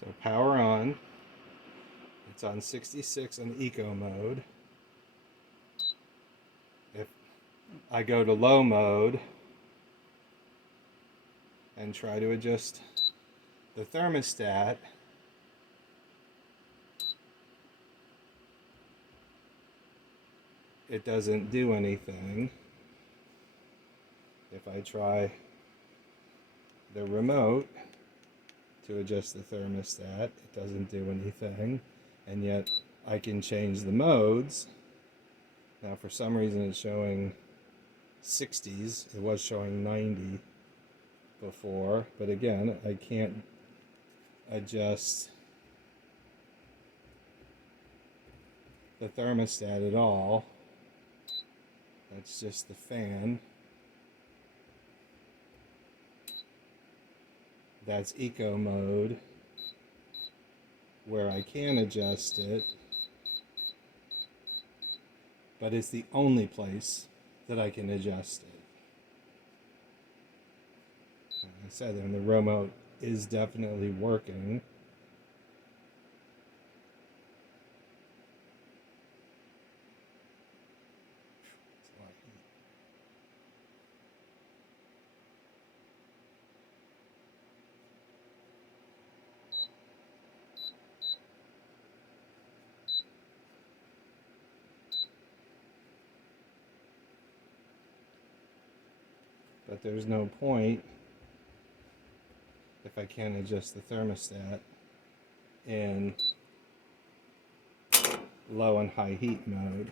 So power on. It's on 66 on eco mode. If I go to low mode and try to adjust the thermostat, it doesn't do anything. If I try the remote to adjust the thermostat, it doesn't do anything. And yet I can change the modes. Now for some reason it's showing 60s. It was showing 90 before, but again, I can't adjust the thermostat at all. That's just the fan. That's eco mode, where I can adjust it, but it's the only place that I can adjust it. Like I said, and the remote is definitely working. But there's no point if I can't adjust the thermostat in low and high heat mode.